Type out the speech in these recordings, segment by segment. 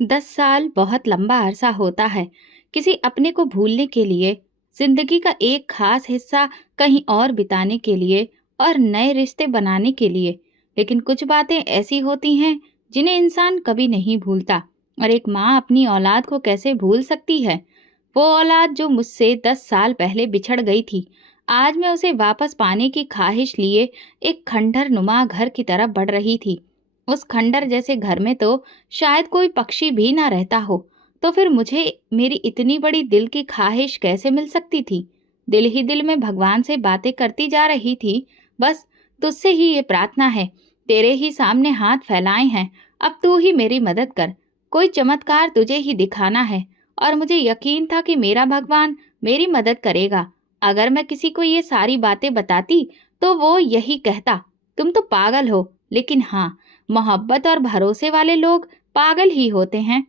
10 साल बहुत लंबा अरसा होता है किसी अपने को भूलने के लिए, जिंदगी का एक खास हिस्सा कहीं और बिताने के लिए और नए रिश्ते बनाने के लिए। लेकिन कुछ बातें ऐसी होती हैं जिन्हें इंसान कभी नहीं भूलता। और एक माँ अपनी औलाद को कैसे भूल सकती है? वो औलाद जो मुझसे 10 साल पहले बिछड़ गई थी, आज मैं उसे वापस पाने की ख्वाहिश लिए एक खंडहर नुमा घर की तरफ बढ़ रही थी। उस खंडर जैसे घर में तो शायद कोई पक्षी भी ना रहता हो, तो फिर मुझे मेरी इतनी बड़ी दिल की ख्वाहिश कैसे मिल सकती थी? दिल ही दिल में भगवान से बातें करती जा रही थी। बस तुझसे ही ये प्रार्थना है, तेरे ही सामने हाथ फैलाए हैं, अब तू ही मेरी मदद कर। कोई चमत्कार तुझे ही दिखाना है। और मुझे यकीन था कि मेरा भगवान मेरी मदद करेगा। अगर मैं किसी को ये सारी बातें बताती तो वो यही कहता, तुम तो पागल हो। लेकिन हाँ, मोहब्बत और भरोसे वाले लोग पागल ही होते हैं।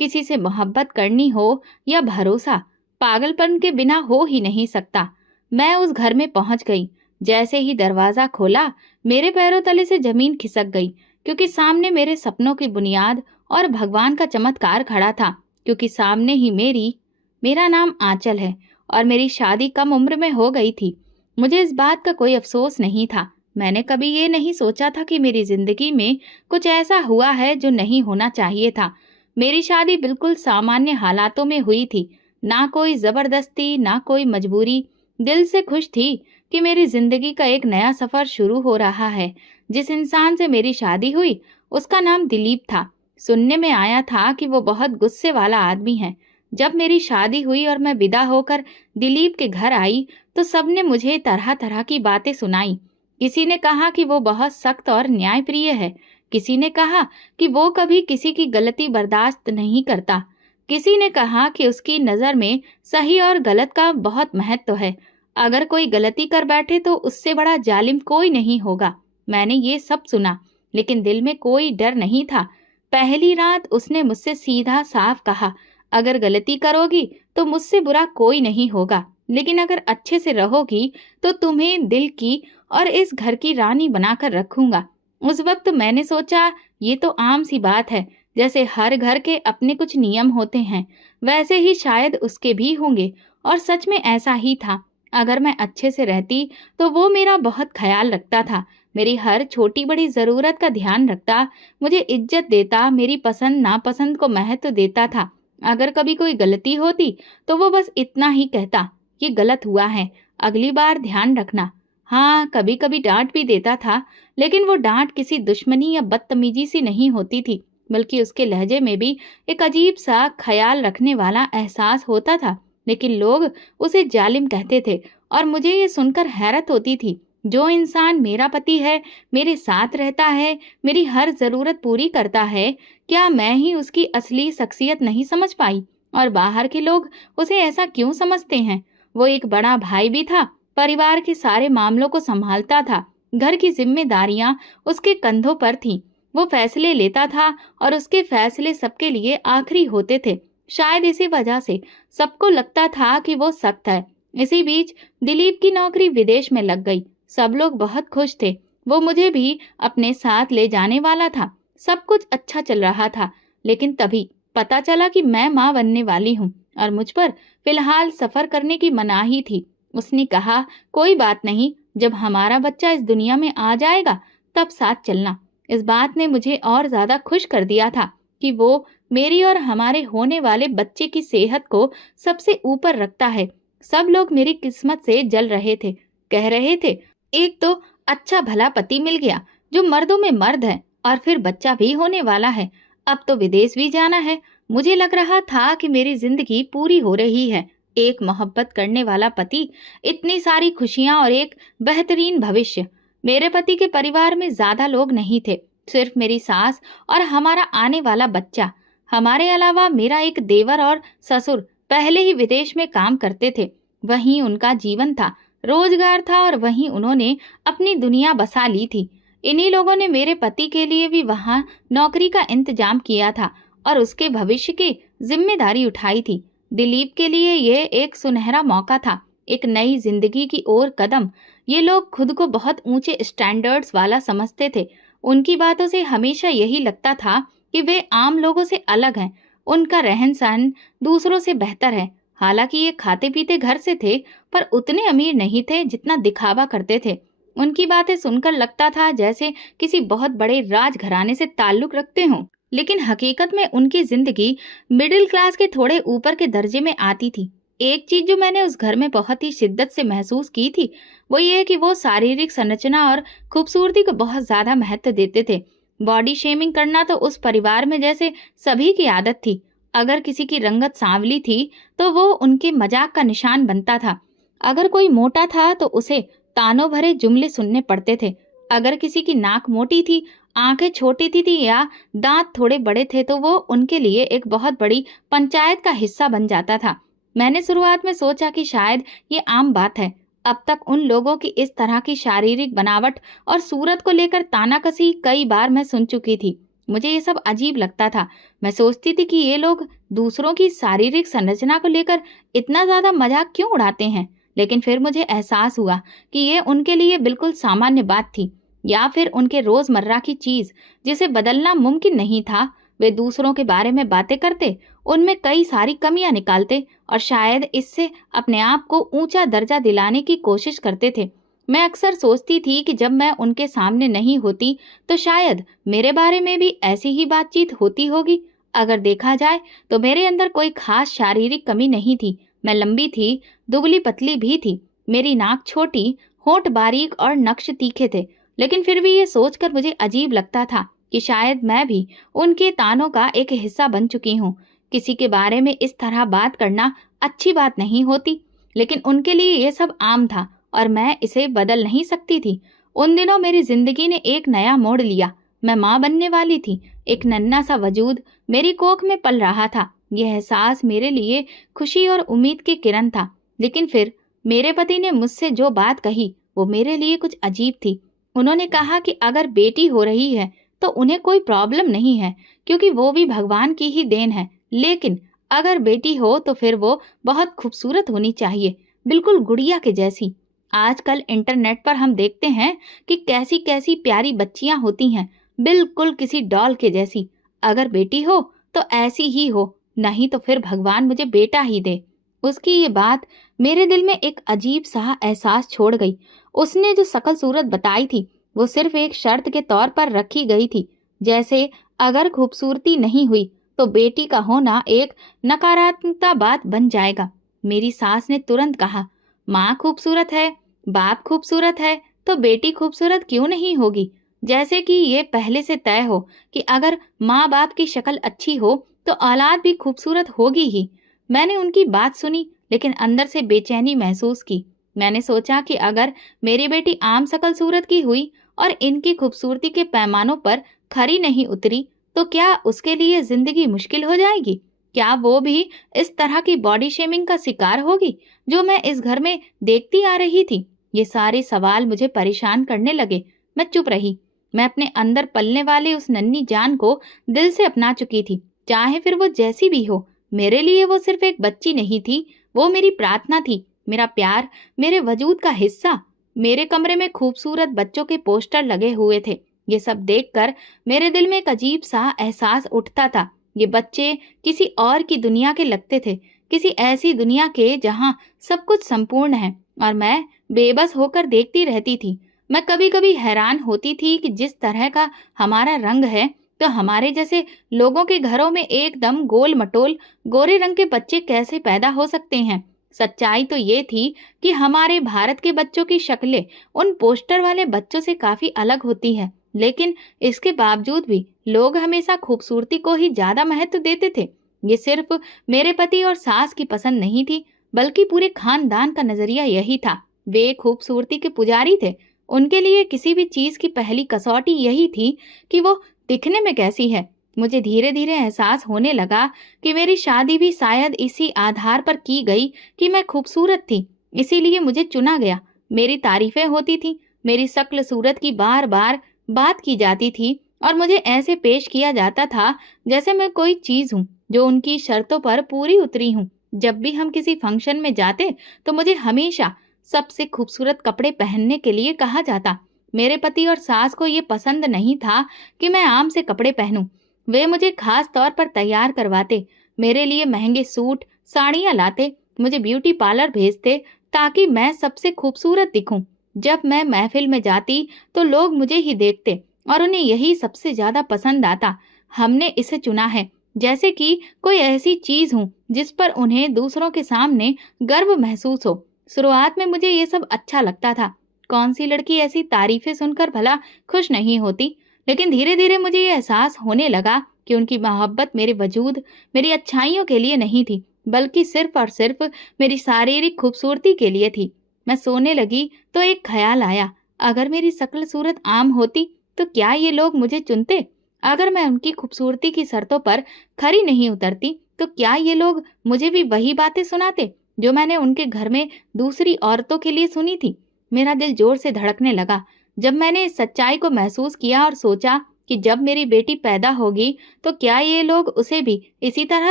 किसी से मोहब्बत करनी हो या भरोसा, पागलपन के बिना हो ही नहीं सकता। मैं उस घर में पहुंच गई। जैसे ही दरवाजा खोला, मेरे पैरों तले से जमीन खिसक गई, क्योंकि सामने मेरे सपनों की बुनियाद और भगवान का चमत्कार खड़ा था। क्योंकि सामने ही मेरा नाम आंचल है और मेरी शादी कम उम्र में हो गई थी। मुझे इस बात का कोई अफसोस नहीं था। मैंने कभी ये नहीं सोचा था कि मेरी जिंदगी में कुछ ऐसा हुआ है जो नहीं होना चाहिए था। मेरी शादी बिल्कुल सामान्य हालातों में हुई थी, ना कोई जबरदस्ती, ना कोई मजबूरी। दिल से खुश थी कि मेरी जिंदगी का एक नया सफर शुरू हो रहा है। जिस इंसान से मेरी शादी हुई, उसका नाम दिलीप था। सुनने में आया था कि वो बहुत गुस्से वाला आदमी है। जब मेरी शादी हुई और मैं विदा होकर दिलीप के घर आई, तो सबने मुझे तरह तरह की बातें सुनाई। किसी ने कहा कि वो बहुत सख्त और न्यायप्रिय है। किसी ने कहा कि वो कभी किसी की गलती बर्दाश्त नहीं करता। किसी ने कहा कि उसकी नज़र में सही और गलत का बहुत महत्व है। अगर कोई गलती कर बैठे तो उससे बड़ा जालिम कोई नहीं होगा। मैंने ये सब सुना, लेकिन दिल में कोई डर नहीं था। पहली रात उसने मुझसे सीधा साफ कहा, अगर गलती करोगी तो मुझसे बुरा कोई नहीं होगा, लेकिन अगर अच्छे से रहोगी तो तुम्हें दिल की और इस घर की रानी बनाकर रखूंगा। उस वक्त मैंने सोचा, ये तो आम सी बात है। जैसे हर घर के अपने कुछ नियम होते हैं, वैसे ही शायद उसके भी होंगे। और सच में ऐसा ही था। अगर मैं अच्छे से रहती तो वो मेरा बहुत ख्याल रखता था, मेरी हर छोटी बड़ी ज़रूरत का ध्यान रखता, मुझे इज्जत देता, मेरी पसंद नापसंद को महत्व देता था। अगर कभी कोई गलती होती तो वो बस इतना ही कहता, ये गलत हुआ है, अगली बार ध्यान रखना। हाँ, कभी कभी डांट भी देता था, लेकिन वो डांट किसी दुश्मनी या बदतमीजी सी नहीं होती थी, बल्कि उसके लहजे में भी एक अजीब सा ख्याल रखने वाला एहसास होता था। लेकिन लोग उसे जालिम कहते थे और मुझे ये सुनकर हैरत होती थी। जो इंसान मेरा पति है, मेरे साथ रहता है, मेरी हर ज़रूरत पूरी करता है, क्या मैं ही उसकी असली शख्सियत नहीं समझ पाई? और बाहर के लोग उसे ऐसा क्यों समझते हैं? वो एक बड़ा भाई भी था, परिवार के सारे मामलों को संभालता था, घर की जिम्मेदारियां उसके कंधों पर थीं। वो फैसले लेता था और उसके फैसले सबके लिए आखिरी होते थे। शायद इसी वजह से सबको लगता था कि वो सख्त है। इसी बीच दिलीप की नौकरी विदेश में लग गई। सब लोग बहुत खुश थे। वो मुझे भी अपने साथ ले जाने वाला था। सब कुछ अच्छा चल रहा था। लेकिन तभी पता चला कि मैं माँ बनने वाली हूँ और मुझ पर फिलहाल सफर करने की मनाही थी। उसने कहा, कोई बात नहीं, जब हमारा बच्चा इस दुनिया में आ जाएगा तब साथ चलना। इस बात ने मुझे और ज्यादा खुश कर दिया था कि वो मेरी और हमारे होने वाले बच्चे की सेहत को सबसे ऊपर रखता है। सब लोग मेरी किस्मत से जल रहे थे। कह रहे थे, एक तो अच्छा भला पति मिल गया जो मर्दों में मर्द है, और फिर बच्चा भी होने वाला है। अब तो विदेश भी जाना है। मुझे लग रहा था कि मेरी जिंदगी पूरी हो रही है। एक मोहब्बत करने वाला पति, इतनी सारी खुशियां और एक बेहतरीन भविष्य। मेरे पति के परिवार में ज्यादा लोग नहीं थे, सिर्फ मेरी सास और हमारा आने वाला बच्चा। हमारे अलावा मेरा एक देवर और ससुर पहले ही विदेश में काम करते थे। वहीं उनका जीवन था, रोजगार था, और वहीं उन्होंने अपनी दुनिया बसा ली थी। इन्हीं लोगों ने मेरे पति के लिए भी वहां नौकरी का इंतजाम किया था और उसके भविष्य की जिम्मेदारी उठाई थी। दिलीप के लिए ये एक सुनहरा मौका था, एक नई जिंदगी की ओर कदम। ये लोग खुद को बहुत ऊंचे स्टैंडर्ड्स वाला समझते थे। उनकी बातों से हमेशा यही लगता था कि वे आम लोगों से अलग हैं, उनका रहन-सहन दूसरों से बेहतर है। हालांकि ये खाते-पीते घर से थे, पर उतने अमीर नहीं थे जितना दिखावा करते थे। उनकी बातें सुनकर लगता था जैसे किसी बहुत बड़े राजघराने से ताल्लुक रखते हों। लेकिन हकीकत में उनकी जिंदगी मिडिल क्लास के थोड़े ऊपर के दर्जे में आती थी। एक चीज जो मैंने उस घर में बहुत ही शिद्दत से महसूस की थी, वो ये कि वो शारीरिक संरचना और खूबसूरती को बहुत ज्यादा महत्व देते थे। बॉडी शेमिंग करना तो उस परिवार में जैसे सभी की आदत थी। अगर किसी की रंगत सांवली थी तो वो उनके मजाक का निशान बनता था। अगर कोई मोटा था तो उसे तानों भरे जुमले सुनने पड़ते थे। अगर किसी की नाक मोटी थी, आंखें छोटी थी या दांत थोड़े बड़े थे तो वो उनके लिए एक बहुत बड़ी पंचायत का हिस्सा बन जाता था। मैंने शुरुआत में सोचा कि शायद ये आम बात है। अब तक उन लोगों की इस तरह की शारीरिक बनावट और सूरत को लेकर तानाकसी कई बार मैं सुन चुकी थी। मुझे ये सब अजीब लगता था। मैं सोचती थी कि ये लोग दूसरों की शारीरिक संरचना को लेकर इतना ज्यादा मजाक क्यों उड़ाते हैं। लेकिन फिर मुझे एहसास हुआ कि ये उनके लिए बिल्कुल सामान्य बात थी, या फिर उनके रोजमर्रा की चीज जिसे बदलना मुमकिन नहीं था। वे दूसरों के बारे में बातें करते, उनमें कई सारी कमियां निकालते और शायद इससे अपने आप को ऊंचा दर्जा दिलाने की कोशिश करते थे। मैं अक्सर सोचती थी कि जब मैं उनके सामने नहीं होती तो शायद मेरे बारे में भी ऐसी ही बातचीत होती होगी। अगर देखा जाए तो मेरे अंदर कोई खास शारीरिक कमी नहीं थी। मैं लंबी थी, दुबली पतली भी थी, मेरी नाक छोटी, होंठ बारीक और नक्श तीखे थे। लेकिन फिर भी ये सोचकर मुझे अजीब लगता था कि शायद मैं भी उनके तानों का एक हिस्सा बन चुकी हूँ। किसी के बारे में इस तरह बात करना अच्छी बात नहीं होती, लेकिन उनके लिए ये सब आम था और मैं इसे बदल नहीं सकती थी। उन दिनों मेरी जिंदगी ने एक नया मोड़ लिया। मैं माँ बनने वाली थी। एक नन्हा सा वजूद मेरी कोख में पल रहा था। यह एहसास मेरे लिए खुशी और उम्मीद की किरण था। लेकिन फिर मेरे पति ने मुझसे जो बात कही वो मेरे लिए कुछ अजीब थी। उन्होंने कहा कि अगर बेटी हो रही है तो उन्हें कोई प्रॉब्लम नहीं है, क्योंकि वो भी भगवान की ही देन है। लेकिन अगर बेटी हो तो फिर वो बहुत खूबसूरत होनी चाहिए, बिल्कुल गुड़िया के जैसी। आजकल इंटरनेट पर हम देखते हैं कि कैसी कैसी प्यारी बच्चियां होती हैं, बिल्कुल किसी डॉल के जैसी। अगर बेटी हो तो ऐसी ही हो, नहीं तो फिर भगवान मुझे बेटा ही दे। उसकी ये बात मेरे दिल में एक अजीब सा एहसास छोड़ गई। उसने जो शकल सूरत बताई थी वो सिर्फ एक शर्त के तौर पर रखी गई थी, जैसे अगर खूबसूरती नहीं हुई तो बेटी का होना एक नकारात्मकता बात बन जाएगा। मेरी सास ने तुरंत कहा, माँ खूबसूरत है, बाप खूबसूरत है, तो बेटी खूबसूरत क्यों नहीं होगी। जैसे कि ये पहले से तय हो कि अगर माँ बाप की शक्ल अच्छी हो तो औलाद भी खूबसूरत होगी ही। मैंने उनकी बात सुनी, लेकिन अंदर से बेचैनी महसूस की। मैंने सोचा कि अगर मेरी बेटी आम शकल सूरत की हुई और इनकी खूबसूरती के पैमानों पर खरी नहीं उतरी तो क्या उसके लिए जिंदगी मुश्किल हो जाएगी। क्या वो भी इस तरह की बॉडी शेमिंग का शिकार होगी जो मैं इस घर में देखती आ रही थी। ये सारे सवाल मुझे परेशान करने लगे। मैं चुप रही। मैं अपने अंदर पलने वाली उस नन्ही जान को दिल से अपना चुकी थी, चाहे फिर वो जैसी भी हो। मेरे लिए वो सिर्फ एक बच्ची नहीं थी, वो मेरी प्रार्थना थी, मेरा प्यार, मेरे वजूद का हिस्सा। मेरे कमरे में खूबसूरत बच्चों के पोस्टर लगे हुए थे। ये सब देखकर मेरे दिल में एक अजीब सा एहसास उठता था। ये बच्चे किसी और की दुनिया के लगते थे, किसी ऐसी दुनिया के जहाँ सब कुछ संपूर्ण है, और मैं बेबस होकर देखती रहती थी। मैं कभी कभी हैरान होती थी कि जिस तरह का हमारा रंग है तो हमारे जैसे लोगों के घरों में एकदम गोल मटोल गोरे रंग के बच्चे कैसे पैदा हो सकते हैं। सच्चाई तो ये थी कि हमारे भारत के बच्चों की शक्लें उन पोस्टर वाले बच्चों से काफी अलग होती है, लेकिन इसके बावजूद भी लोग हमेशा खूबसूरती को ही ज्यादा महत्व देते थे। ये सिर्फ मेरे पति और सास की पसंद नहीं थी, बल्कि पूरे खानदान का नजरिया यही था। वे खूबसूरती के पुजारी थे। उनके लिए किसी भी चीज की पहली कसौटी यही थी कि वो दिखने में कैसी है। मुझे धीरे धीरे एहसास होने लगा कि मेरी शादी भी शायद इसी आधार पर की गई कि मैं खूबसूरत थी, इसीलिए मुझे चुना गया। मेरी तारीफें होती थी, मेरी शक्ल सूरत की बार बार बात की जाती थी और मुझे ऐसे पेश किया जाता था जैसे मैं कोई चीज हूँ जो उनकी शर्तों पर पूरी उतरी हूँ। जब भी हम किसी फंक्शन में जाते तो मुझे हमेशा सबसे खूबसूरत कपड़े पहनने के लिए कहा जाता। मेरे पति और सास को ये पसंद नहीं था कि मैं आम से कपड़े पहनूं। वे मुझे खास तौर पर तैयार करवाते, मेरे लिए महंगे सूट, साड़ियाँ लाते, मुझे ब्यूटी पार्लर भेजते ताकि मैं सबसे खूबसूरत दिखूं। जब मैं महफिल में जाती तो लोग मुझे ही देखते और उन्हें यही सबसे ज्यादा पसंद आता। हमने इसे चुना है, जैसे कि कोई ऐसी चीज हूँ जिस पर उन्हें दूसरों के सामने गर्व महसूस हो। शुरुआत में मुझे ये सब अच्छा लगता था। कौन सी लड़की ऐसी तारीफें सुनकर भला खुश नहीं होती? लेकिन धीरे धीरे मुझे ये एहसास होने लगा कि उनकी मोहब्बत मेरे वजूद, मेरी अच्छाइयों के लिए नहीं थी, बल्कि सिर्फ और सिर्फ मेरी शारीरिक खूबसूरती के लिए थी। मैं सोने लगी तो एक ख्याल आया, अगर मेरी शक्ल सूरत आम होती तो क्या ये लोग मुझे चुनते? अगर मैं उनकी खूबसूरती की शर्तों पर खरी नहीं उतरती तो क्या ये लोग मुझे भी वही बातें सुनाते जो मैंने उनके घर में दूसरी औरतों के लिए सुनी थी? मेरा दिल जोर से धड़कने लगा जब मैंने इस सच्चाई को महसूस किया और सोचा कि जब मेरी बेटी पैदा होगी तो क्या ये लोग उसे भी इसी तरह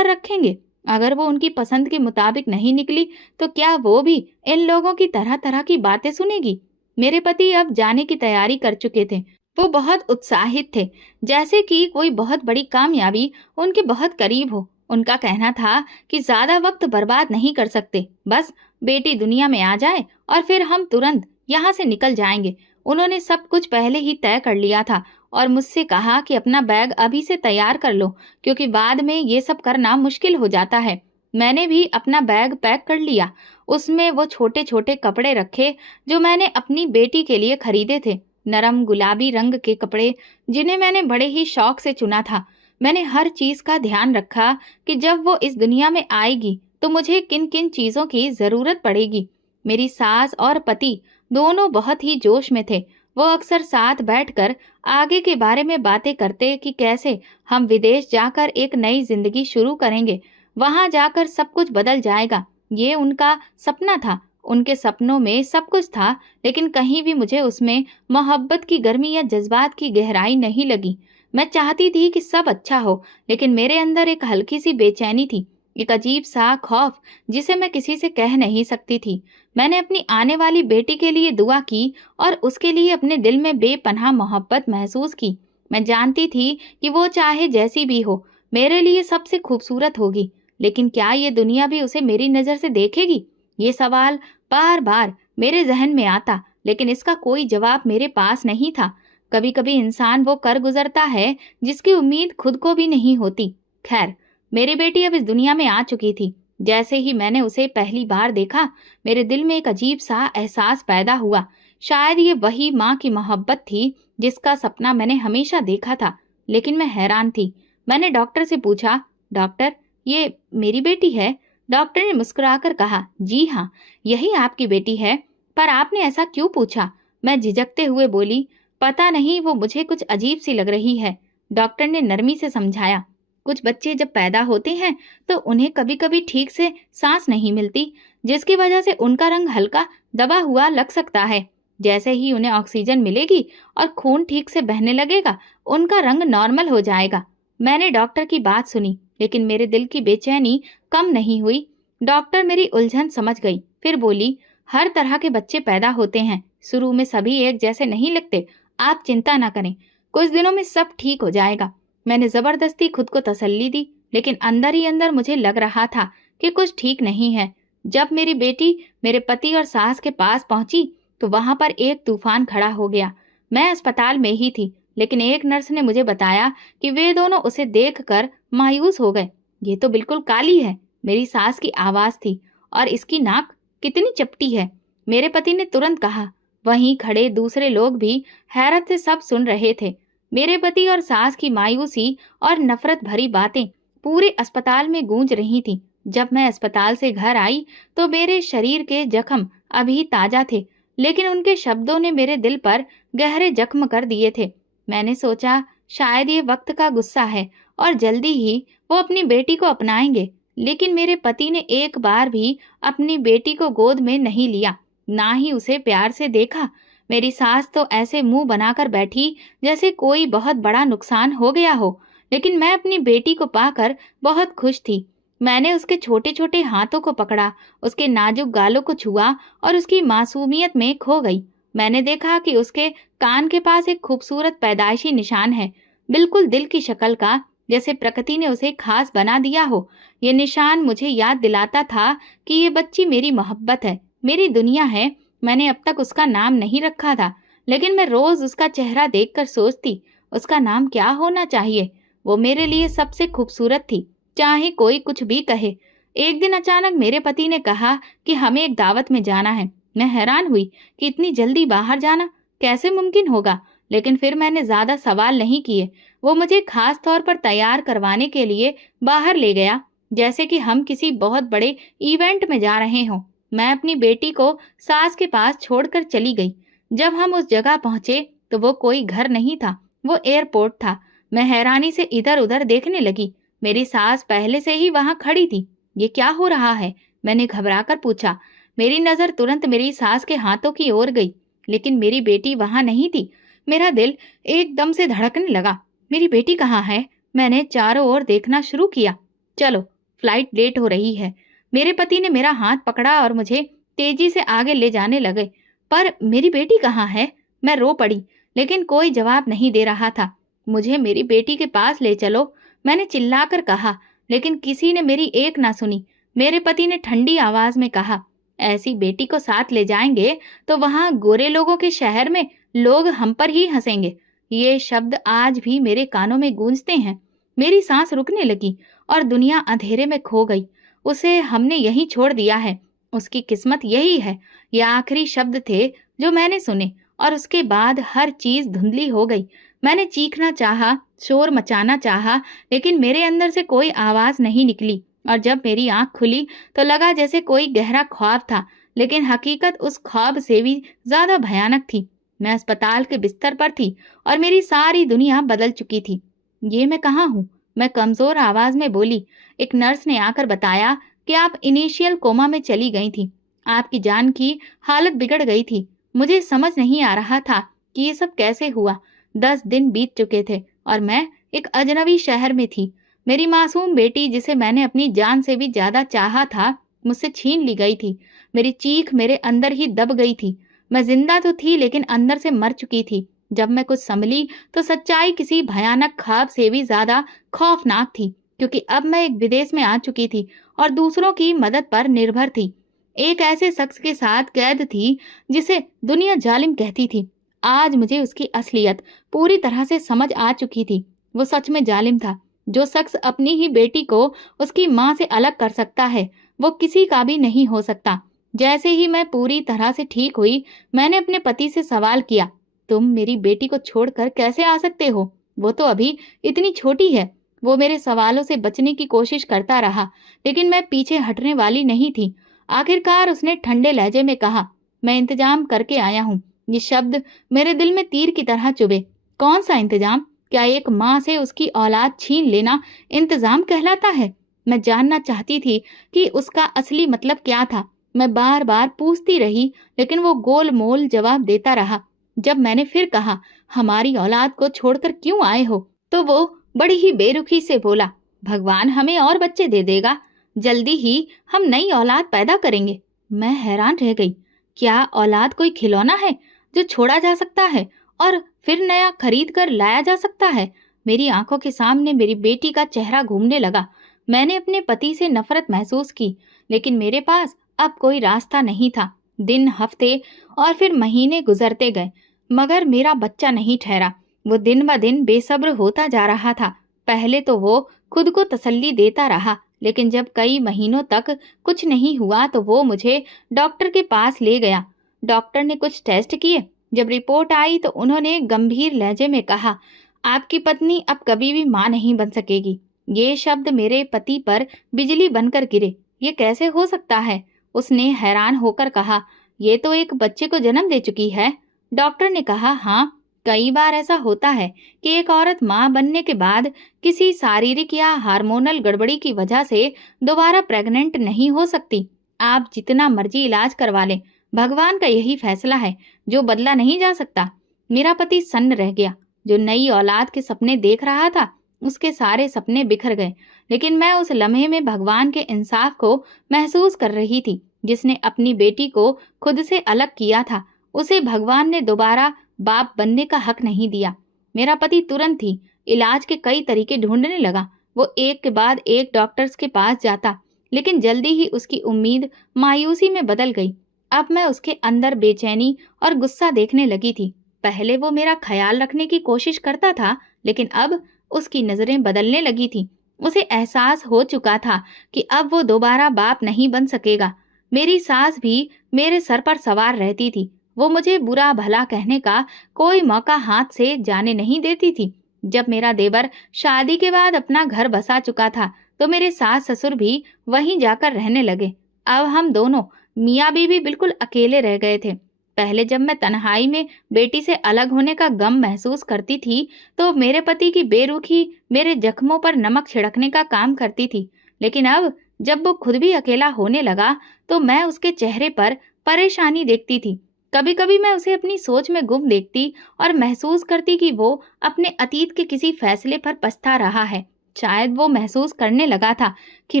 रखेंगे? अगर वो उनकी पसंद के मुताबिक नहीं निकली तो क्या वो भी इन लोगों की तरह तरह की बातें सुनेगी? मेरे पति अब जाने की तैयारी कर चुके थे। वो बहुत उत्साहित थे, जैसे कि कोई बहुत बड़ी कामयाबी उनके बहुत करीब हो। उनका कहना था कि ज्यादा वक्त बर्बाद नहीं कर सकते, बस बेटी दुनिया में आ जाए और फिर हम तुरंत यहाँ से निकल जाएंगे। उन्होंने सब कुछ पहले ही तय कर लिया था और मुझसे कहा कि अपना बैग अभी से तैयार कर लो, क्योंकि बाद में ये सब करना मुश्किल हो जाता है। मैंने भी अपना बैग पैक कर लिया। उसमें वो छोटे छोटे कपड़े रखे जो मैंने अपनी बेटी के लिए खरीदे थे, नरम गुलाबी रंग के कपड़े जिन्हें मैंने बड़े ही शौक से चुना था। मैंने हर चीज का ध्यान रखा कि जब वो इस दुनिया में आएगी तो मुझे किन किन चीजों की जरूरत पड़ेगी। मेरी सास और पति दोनों बहुत ही जोश में थे। वो अक्सर साथ बैठकर आगे के बारे में बातें करते कि कैसे हम विदेश जाकर एक नई जिंदगी शुरू करेंगे, वहां जाकर सब कुछ बदल जाएगा। ये उनका सपना था। उनके सपनों में सब कुछ था, लेकिन कहीं भी मुझे उसमें मोहब्बत की गर्मी या जज्बात की गहराई नहीं लगी। मैं चाहती थी कि सब अच्छा हो, लेकिन मेरे अंदर एक हल्की सी बेचैनी थी, एक अजीब सा खौफ जिसे मैं किसी से कह नहीं सकती थी। मैंने अपनी आने वाली बेटी के लिए दुआ की और उसके लिए अपने दिल में बेपनाह मोहब्बत महसूस की। मैं जानती थी कि वो चाहे जैसी भी हो, मेरे लिए सबसे खूबसूरत होगी। लेकिन क्या ये दुनिया भी उसे मेरी नज़र से देखेगी? ये सवाल बार बार मेरे जहन में आता, लेकिन इसका कोई जवाब मेरे पास नहीं था। कभी कभी इंसान वो कर गुजरता है जिसकी उम्मीद खुद को भी नहीं होती। खैर, मेरी बेटी अब इस दुनिया में आ चुकी थी। जैसे ही मैंने उसे पहली बार देखा, मेरे दिल में एक अजीब सा एहसास पैदा हुआ। शायद ये वही माँ की मोहब्बत थी जिसका सपना मैंने हमेशा देखा था। लेकिन मैं हैरान थी। मैंने डॉक्टर से पूछा, डॉक्टर, ये मेरी बेटी है? डॉक्टर ने मुस्कुराकर कहा, जी हाँ, यही आपकी बेटी है। पर आपने ऐसा क्यों पूछा? मैं झिझकते हुए बोली, पता नहीं, वो मुझे कुछ अजीब सी लग रही है। डॉक्टर ने नरमी से समझाया, कुछ बच्चे जब पैदा होते हैं तो उन्हें कभी कभी ठीक से सांस नहीं मिलती, जिसकी वजह से उनका रंग हल्का दबा हुआ लग सकता है। जैसे ही उन्हें ऑक्सीजन मिलेगी और खून ठीक से बहने लगेगा, उनका रंग नॉर्मल हो जाएगा। मैंने डॉक्टर की बात सुनी, लेकिन मेरे दिल की बेचैनी कम नहीं हुई। डॉक्टर मेरी उलझन समझ गई, फिर बोली, हर तरह के बच्चे पैदा होते हैं, शुरू में सभी एक जैसे नहीं लगते, आप चिंता ना करें, कुछ दिनों में सब ठीक हो जाएगा। मैंने जबरदस्ती खुद को तसल्ली दी, लेकिन अंदर ही अंदर मुझे लग रहा था कि कुछ ठीक नहीं है। जब मेरी बेटी मेरे पति और सास के पास पहुंची तो वहां पर एक तूफान खड़ा हो गया। मैं अस्पताल में ही थी, लेकिन एक नर्स ने मुझे बताया कि वे दोनों उसे देखकर मायूस हो गए। ये तो बिल्कुल काली है, मेरी सास की आवाज थी, और इसकी नाक कितनी चपटी है। मेरे पति ने तुरंत कहा। वहीं खड़े दूसरे लोग भी हैरत से सब सुन रहे थे। मेरे पति और सास की मायूसी और नफरत भरी बातें पूरे अस्पताल में गूंज रही थीं। जब मैं अस्पताल से घर आई तो मेरे शरीर के जख्म अभी ताजा थे, लेकिन उनके शब्दों ने मेरे दिल पर गहरे जख्म कर दिए थे। मैंने सोचा, शायद ये वक्त का गुस्सा है और जल्दी ही वो अपनी बेटी को अपनाएंगे। लेकिन मेरे पति ने एक बार भी अपनी बेटी को गोद में नहीं लिया, ना ही उसे प्यार से देखा। मेरी सास तो ऐसे मुंह बनाकर बैठी जैसे कोई बहुत बड़ा नुकसान हो गया हो। लेकिन मैं अपनी बेटी को पाकर बहुत खुश थी। मैंने उसके छोटे छोटे हाथों को पकड़ा, उसके नाजुक गालों को छुआ और उसकी मासूमियत में खो गई। मैंने देखा कि उसके कान के पास एक खूबसूरत पैदाइशी निशान है, बिल्कुल दिल की शक्ल का, जैसे प्रकृति ने उसे खास बना दिया हो। ये निशान मुझे याद दिलाता था कि ये बच्ची मेरी मोहब्बत है, मेरी दुनिया है। मैंने अब तक उसका नाम नहीं रखा था, लेकिन मैं रोज उसका चेहरा देखकर सोचती, उसका नाम क्या होना चाहिए। वो मेरे लिए सबसे खूबसूरत थी, चाहे कोई कुछ भी कहे। एक दिन अचानक मेरे पति ने कहा कि हमें एक दावत में जाना है। मैं हैरान हुई कि इतनी जल्दी बाहर जाना कैसे मुमकिन होगा, लेकिन फिर मैंने ज्यादा सवाल नहीं किए। वो मुझे खास तौर पर तैयार करवाने के लिए बाहर ले गया, जैसे कि हम किसी बहुत बड़े इवेंट में जा रहे हों। मैं अपनी बेटी को सास के पास छोड़कर चली गई। जब हम उस जगह पहुंचे तो वो कोई घर नहीं था, वो एयरपोर्ट था। मैं हैरानी से इधर उधर देखने लगी। मेरी सास पहले से ही वहां खड़ी थी। ये क्या हो रहा है? मैंने घबराकर पूछा। मेरी नजर तुरंत मेरी सास के हाथों की ओर गई, लेकिन मेरी बेटी वहां नहीं थी। मेरा दिल एकदम से धड़कने लगा। मेरी बेटी कहाँ है? मैंने चारों ओर देखना शुरू किया। चलो, फ्लाइट लेट हो रही है। मेरे पति ने मेरा हाथ पकड़ा और मुझे तेजी से आगे ले जाने लगे। पर मेरी बेटी कहाँ है? मैं रो पड़ी, लेकिन कोई जवाब नहीं दे रहा था। मुझे मेरी बेटी के पास ले चलो, मैंने चिल्लाकर कहा, लेकिन किसी ने मेरी एक ना सुनी। मेरे पति ने ठंडी आवाज में कहा, ऐसी बेटी को साथ ले जाएंगे तो वहां गोरे लोगों के शहर में लोग हम पर ही हंसेंगे। ये शब्द आज भी मेरे कानों में गूंजते हैं। मेरी सांस रुकने लगी और दुनिया अंधेरे में खो गई। उसे हमने यहीं छोड़ दिया है, उसकी किस्मत यही है। ये आखिरी शब्द थे जो मैंने सुने, और उसके बाद हर चीज धुंधली हो गई। मैंने चीखना चाहा, शोर मचाना चाहा, लेकिन मेरे अंदर से कोई आवाज नहीं निकली। और जब मेरी आंख खुली तो लगा जैसे कोई गहरा ख्वाब था, लेकिन हकीकत उस ख्वाब से भी ज्यादा भयानक थी। मैं अस्पताल के बिस्तर पर थी और मेरी सारी दुनिया बदल चुकी थी। ये मैं कहाँ हूँ? मैं कमजोर आवाज में बोली। एक नर्स ने आकर बताया कि आप इनिशियल कोमा में चली गई थी। आपकी जान की हालत बिगड़ गई थी। मुझे समझ नहीं आ रहा था कि ये सब कैसे हुआ। 10 दिन बीत चुके थे और मैं एक अजनबी शहर में थी। मेरी मासूम बेटी, जिसे मैंने अपनी जान से भी ज्यादा चाहा था, मुझसे छीन ली गई थी। मेरी चीख मेरे अंदर ही दब गई थी। मैं जिंदा तो थी, लेकिन अंदर से मर चुकी थी। जब मैं कुछ संभली तो सच्चाई किसी भयानक ख्वाब से भी ज्यादा खौफनाक थी, क्योंकि अब मैं एक विदेश में आ चुकी थी और दूसरों की मदद पर निर्भर थी। एक ऐसे शख्स के साथ कैद थी जिसे दुनिया जालिम कहती थी। आज मुझे उसकी असलियत पूरी तरह से समझ आ चुकी थी। वो सच में जालिम था। जो शख्स अपनी ही बेटी को उसकी माँ से अलग कर सकता है, वो किसी का भी नहीं हो सकता। जैसे ही मैं पूरी तरह से ठीक हुई, मैंने अपने पति से सवाल किया, तुम मेरी बेटी को छोड़कर कैसे आ सकते हो? वो तो अभी इतनी छोटी है। वो मेरे सवालों से बचने की कोशिश करता रहा, लेकिन मैं पीछे हटने वाली नहीं थी। आखिरकार उसने ठंडे लहजे में कहा, मैं इंतजाम करके आया हूँ। ये शब्द मेरे दिल में तीर की तरह चुभे। कौन सा इंतजाम? क्या एक माँ से उसकी औलाद छीन लेना इंतजाम कहलाता है? मैं जानना चाहती थी कि उसका असली मतलब क्या था। मैं बार बार पूछती रही, लेकिन वो गोलमोल जवाब देता रहा। जब मैंने फिर कहा, हमारी औलाद को छोड़कर क्यों आए हो, तो वो बड़ी ही बेरुखी से बोला, भगवान हमें और बच्चे दे देगा। जल्दी ही हम नई औलाद पैदा करेंगे। मैं हैरान रह गई। क्या औलाद कोई खिलौना है जो छोड़ा जा सकता है और फिर नया खरीद कर लाया जा सकता है? मेरी आंखों के सामने मेरी बेटी का चेहरा घूमने लगा। मैंने अपने पति से नफरत महसूस की, लेकिन मेरे पास अब कोई रास्ता नहीं था। दिन, हफ्ते और फिर महीने गुजरते गए, मगर मेरा बच्चा नहीं ठहरा। वो दिन ब दिन बेसब्र होता जा रहा था। पहले तो वो खुद को तसल्ली देता रहा, लेकिन जब कई महीनों तक कुछ नहीं हुआ तो वो मुझे डॉक्टर के पास ले गया। डॉक्टर ने कुछ टेस्ट किए। जब रिपोर्ट आई तो उन्होंने गंभीर लहजे में कहा, आपकी पत्नी अब कभी भी मां नहीं बन सकेगी। ये शब्द मेरे पति पर बिजली बनकर गिरे। ये कैसे हो सकता है? उसने हैरान होकर कहा, ये तो एक बच्चे को जन्म दे चुकी है। डॉक्टर ने कहा, हाँ, कई बार ऐसा होता है कि एक औरत मां बनने के बाद किसी शारीरिक या हार्मोनल गड़बड़ी की वजह से दोबारा प्रेग्नेंट नहीं हो सकती। आप जितना मर्जी इलाज करवा लें, भगवान का यही फैसला है जो बदला नहीं जा सकता। मेरा पति सन्न रह गया। जो नई औलाद के सपने देख रहा था, उसके सारे सपने बिखर गए। लेकिन मैं उस लम्हे में भगवान के इंसाफ को महसूस कर रही थी। जिसने अपनी बेटी को खुद से अलग किया था, उसे भगवान ने दोबारा बाप बनने का हक नहीं दिया। मेरा पति तुरंत ही इलाज के कई तरीके ढूंढने लगा। वो एक के बाद एक डॉक्टर्स के पास जाता, लेकिन जल्दी ही उसकी उम्मीद मायूसी में बदल गई। अब मैं उसके अंदर बेचैनी और गुस्सा देखने लगी थी। पहले वो मेरा ख्याल रखने की कोशिश करता था, लेकिन अब उसकी नजरें बदलने लगी थी। उसे एहसास हो चुका था कि अब वो दोबारा बाप नहीं बन सकेगा। मेरी सास भी मेरे सर पर सवार रहती थी। वो मुझे बुरा भला कहने का कोई मौका हाथ से जाने नहीं देती थी। जब मेरा देवर शादी के बाद अपना घर बसा चुका था, तो मेरे सास ससुर भी वहीं जाकर रहने लगे। अब हम दोनों मियाँ बीवी बिल्कुल अकेले रह गए थे। पहले जब मैं तन्हाई में बेटी से अलग होने का गम महसूस करती थी, तो मेरे पति की बेरुखी मेरे जख्मों पर नमक छिड़कने का काम करती थी। लेकिन अब जब वो खुद भी अकेला होने लगा, तो मैं उसके चेहरे पर परेशानी देखती थी। कभी कभी मैं उसे अपनी सोच में गुम देखती और महसूस करती कि वो अपने अतीत के किसी फैसले पर पछता रहा है। शायद वो महसूस करने लगा था कि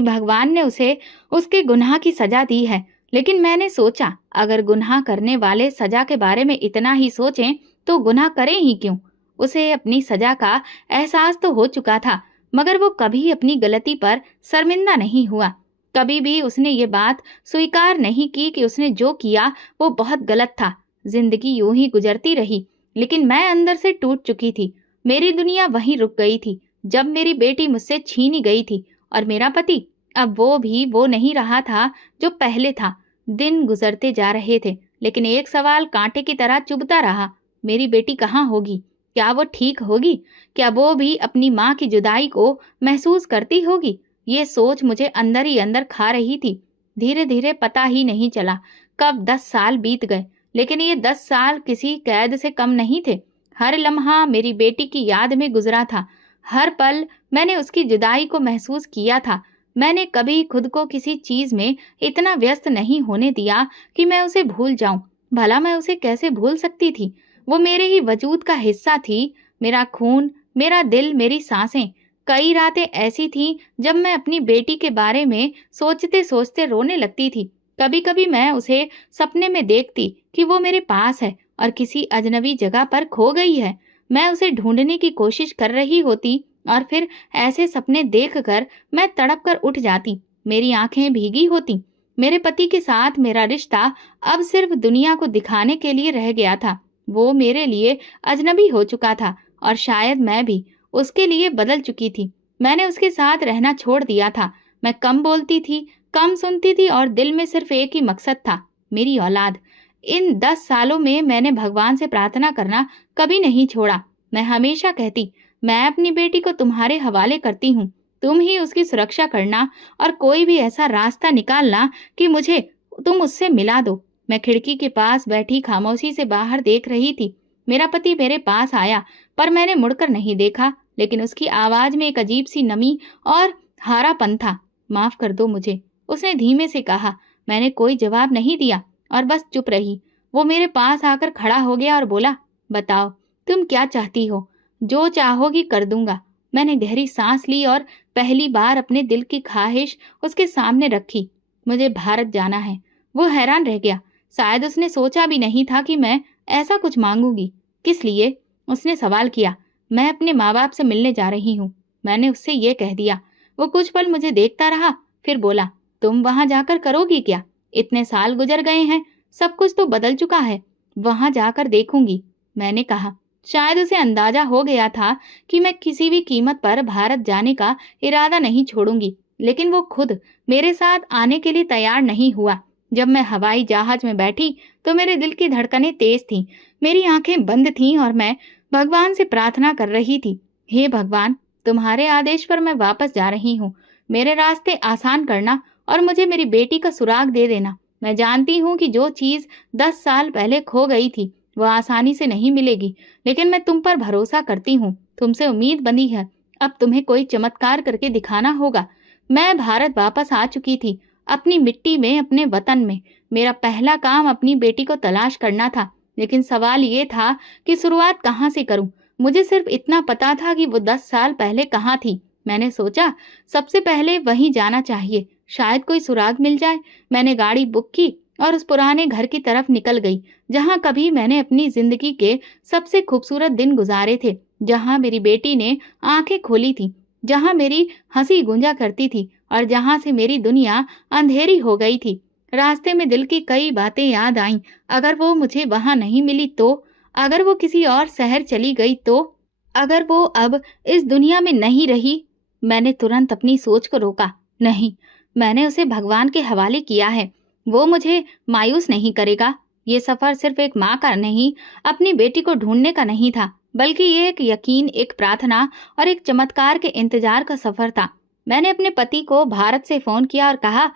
भगवान ने उसे उसके गुनाह की सजा दी है। लेकिन मैंने सोचा, अगर गुनाह करने वाले सजा के बारे में इतना ही सोचें, तो गुनाह करें ही क्यों। उसे अपनी सजा का एहसास तो हो चुका था, मगर वो कभी अपनी गलती पर शर्मिंदा नहीं हुआ। कभी भी उसने ये बात स्वीकार नहीं की कि उसने जो किया वो बहुत गलत था। जिंदगी यूं ही गुजरती रही, लेकिन मैं अंदर से टूट चुकी थी। मेरी दुनिया वहीं रुक गई थी जब मेरी बेटी मुझसे छीनी गई थी, और मेरा पति अब वो भी वो नहीं रहा था जो पहले था। दिन गुजरते जा रहे थे, लेकिन एक सवाल कांटे की तरह चुभता रहा। मेरी बेटी कहाँ होगी? क्या वो ठीक होगी? क्या वो भी अपनी माँ की जुदाई को महसूस करती होगी? ये सोच मुझे अंदर ही अंदर खा रही थी। धीरे धीरे पता ही नहीं चला कब 10 साल बीत गए, लेकिन ये 10 साल किसी कैद से कम नहीं थे। हर लम्हा मेरी बेटी की याद में गुजरा था। हर पल मैंने उसकी जुदाई को महसूस किया था। मैंने कभी खुद को किसी चीज में इतना व्यस्त नहीं होने दिया कि मैं उसे भूल जाऊं। भला मैं उसे कैसे भूल सकती थी? वो मेरे ही वजूद का हिस्सा थी, मेरा खून, मेरा दिल, मेरी सांसें। कई रातें ऐसी थीं जब मैं अपनी बेटी के बारे में सोचते सोचते रोने लगती थी। कभी कभी मैं उसे सपने में देखती कि वो मेरे पास है और किसी अजनबी जगह पर खो गई है। मैं उसे ढूंढने की कोशिश कर रही होती, और फिर ऐसे सपने देखकर मैं तड़प कर उठ जाती। मेरी आंखें भीगी होती। मेरे पति के साथ मेरा रिश्ता अब सिर्फ दुनिया को दिखाने के लिए रह गया था। वो मेरे लिए अजनबी हो चुका था, और शायद मैं भी उसके लिए बदल चुकी थी। मैंने उसके साथ रहना छोड़ दिया था। मैं कम बोलती थी, कम सुनती थी, और दिल में सिर्फ एक ही मकसद था, मेरी औलाद। इन 10 सालों में मैंने भगवान से प्रार्थना करना कभी नहीं छोड़ा। मैं हमेशा कहती, मैं अपनी बेटी को तुम्हारे हवाले करती हूँ। तुम ही उसकी सुरक्षा करना, और कोई भी ऐसा रास्ता निकालना कि मुझे तुम उससे मिला दो। मैं खिड़की के पास बैठी खामोशी से बाहर देख रही थी। मेरा पति मेरे पास आया, पर मैंने मुड़कर नहीं देखा। लेकिन उसकी आवाज में एक अजीब सी नमी और हारापन था। माफ कर दो मुझे, उसने धीमे से कहा। मैंने कोई जवाब नहीं दिया और बस चुप रही। वो मेरे पास आकर खड़ा हो गया और बोला, बताओ तुम क्या चाहती हो? जो चाहोगी कर दूंगा। मैंने गहरी सांस ली और पहली बार अपने दिल की ख्वाहिश उसके सामने रखी। मुझे भारत जाना है। वो हैरान रह गया। शायद उसने सोचा भी नहीं था कि मैं ऐसा कुछ मांगूंगी। किस लिए? उसने सवाल किया। मैं अपने माँ बाप से मिलने जा रही हूँ, मैंने उससे ये कह दिया। वो कुछ पल मुझे देखता रहा, फिर बोला, तुम वहां जाकर करोगी क्या? इतने साल गुजर गए हैं, सब कुछ तो बदल चुका है। वहां जाकर देखूंगी, मैंने कहा। शायद उसे अंदाजा हो गया था कि मैं किसी भी कीमत पर भारत जाने का इरादा नहीं छोड़ूंगी, लेकिन वो खुद मेरे साथ आने के लिए तैयार नहीं हुआ। जब मैं हवाई जहाज में बैठी तो मेरे दिल की धड़कनें तेज थीं, मेरी आंखें बंद थीं, और मैं भगवान से प्रार्थना कर रही थी, हे भगवान, तुम्हारे आदेश पर मैं वापस जा रही हूँ। मेरे रास्ते आसान करना और मुझे मेरी बेटी का सुराग दे देना। मैं जानती हूँ कि जो चीज 10 साल पहले खो गई थी वह आसानी से नहीं मिलेगी, लेकिन मैं तुम पर भरोसा करती हूँ। तुमसे उम्मीद बंधी है। अब तुम्हें कोई चमत्कार करके दिखाना होगा। मैं भारत वापस आ चुकी थी, अपनी मिट्टी में, अपने वतन में। मेरा पहला काम अपनी बेटी को तलाश करना था, लेकिन सवाल ये था कि शुरुआत कहाँ से करूं। मुझे सिर्फ इतना पता था कि वो 10 साल पहले कहाँ थी। मैंने सोचा सबसे पहले वहीं जाना चाहिए, शायद कोई सुराग मिल जाए। मैंने गाड़ी बुक की और उस पुराने घर की तरफ निकल गई, जहां कभी मैंने अपनी जिंदगी के सबसे खूबसूरत दिन गुजारे थे, जहां मेरी बेटी ने आंखें खोली थी, जहां मेरी हंसी गूंजा करती थी और जहां से मेरी दुनिया अंधेरी हो गई थी। रास्ते में दिल की कई बातें याद आईं। अगर वो मुझे वहां नहीं मिली तो, अगर वो किसी और शहर चली गई तो, अगर वो अब इस दुनिया में नहीं रही। मैंने तुरंत अपनी सोच को रोका। नहीं, मैंने उसे भगवान के हवाले किया है। वो मुझे मायूस नहीं करेगा। ये सफर सिर्फ एक माँ का नहीं, अपनी बेटी को ढूंढने का नहीं था, बल्कि ये एक यकीन, एक प्रार्थना और एक चमत्कार के इंतजार का सफर था। मैंने अपने पति को भारत से फोन किया और कहा,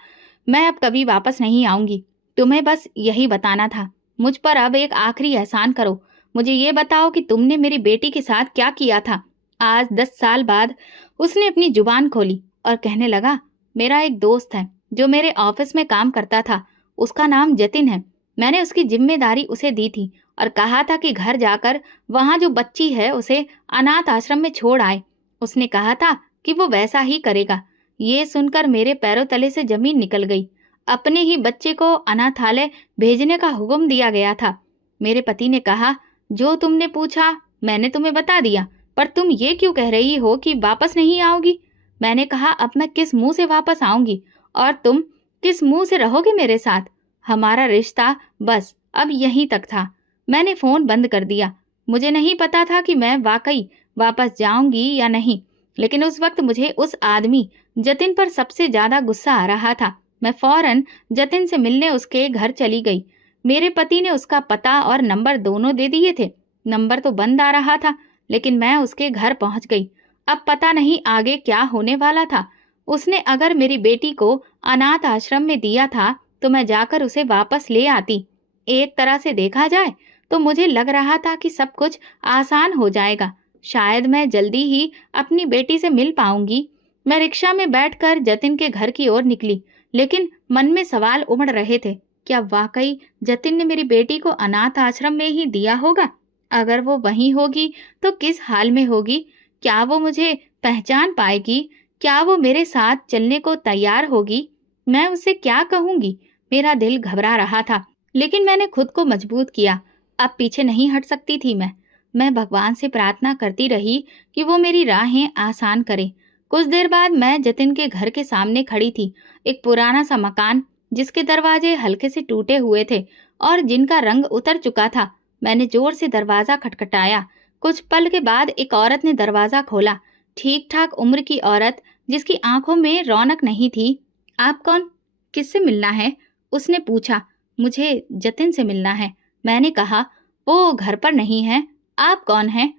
मैं अब कभी वापस नहीं आऊंगी। तुम्हें बस यही बताना था। मुझ पर अब एक आखिरी एहसान करो। मुझे ये बताओ कि तुमने मेरी बेटी के साथ क्या किया था। आज 10 साल बाद उसने अपनी जुबान खोली और कहने लगा, मेरा एक दोस्त है जो मेरे ऑफिस में काम करता था। उसका नाम जतिन है। मैंने उसकी जिम्मेदारी उसे दी थी और कहा था कि घर जाकर वहां जो बच्ची है उसे अनाथ आश्रम में छोड़ आए। उसने कहा था कि वो वैसा ही करेगा। ये सुनकर मेरे पैरों तले से जमीन निकल गई। अपने ही बच्चे को अनाथालय भेजने का हुक्म दिया गया था। मेरे पति ने कहा, जो तुमने पूछा मैंने तुम्हें बता दिया, पर तुम ये क्यों कह रही हो कि वापस नहीं आओगी। मैंने कहा, अब मैं किस मुंह से वापस आऊंगी और तुम किस मुंह से रहोगे मेरे साथ। हमारा रिश्ता बस अब यहीं तक था। मैंने फोन बंद कर दिया। मुझे नहीं पता था कि मैं वाकई वापस जाऊंगी या नहीं, लेकिन उस वक्त मुझे उस आदमी जतिन पर सबसे ज्यादा गुस्सा आ रहा था। मैं फौरन जतिन से मिलने उसके घर चली गई। मेरे पति ने उसका पता और नंबर दोनों दे दिए थे। नंबर तो बंद आ रहा था, लेकिन मैं उसके घर पहुंच गई। अब पता नहीं आगे क्या होने वाला था। उसने अगर मेरी बेटी को अनाथ आश्रम में दिया था तो मैं जाकर उसे वापस ले आती। एक तरह से देखा जाए तो मुझे लग रहा था कि सब कुछ आसान हो जाएगा। शायद मैं जल्दी ही अपनी बेटी से मिल पाऊंगी। मैं रिक्शा में बैठकर जतिन के घर की ओर निकली, लेकिन मन में सवाल उमड़ रहे थे। क्या वाकई जतिन ने मेरी बेटी को अनाथ आश्रम में ही दिया होगा? अगर वो वहीं होगी तो किस हाल में होगी? क्या वो मुझे पहचान पाएगी? क्या वो मेरे साथ चलने को तैयार होगी? मैं उससे क्या कहूंगी? मेरा दिल घबरा रहा था, लेकिन मैंने खुद को मजबूत किया। अब पीछे नहीं हट सकती थी मैं भगवान से प्रार्थना करती रही कि वो मेरी राहें आसान करे। कुछ देर बाद मैं जतिन के घर के सामने खड़ी थी। एक पुराना सा मकान जिसके दरवाजे हल्के से टूटे हुए थे और जिनका रंग उतर चुका था। मैंने जोर से दरवाजा खटखटाया। कुछ पल के बाद एक औरत ने दरवाजा खोला। ठीक ठाक उम्र की औरत जिसकी आंखों में रौनक नहीं थी। आप कौन? किससे मिलना है? उसने पूछा। मुझे जतिन से मिलना है। मैंने कहा, वो घर पर नहीं है। आप कौन हैं?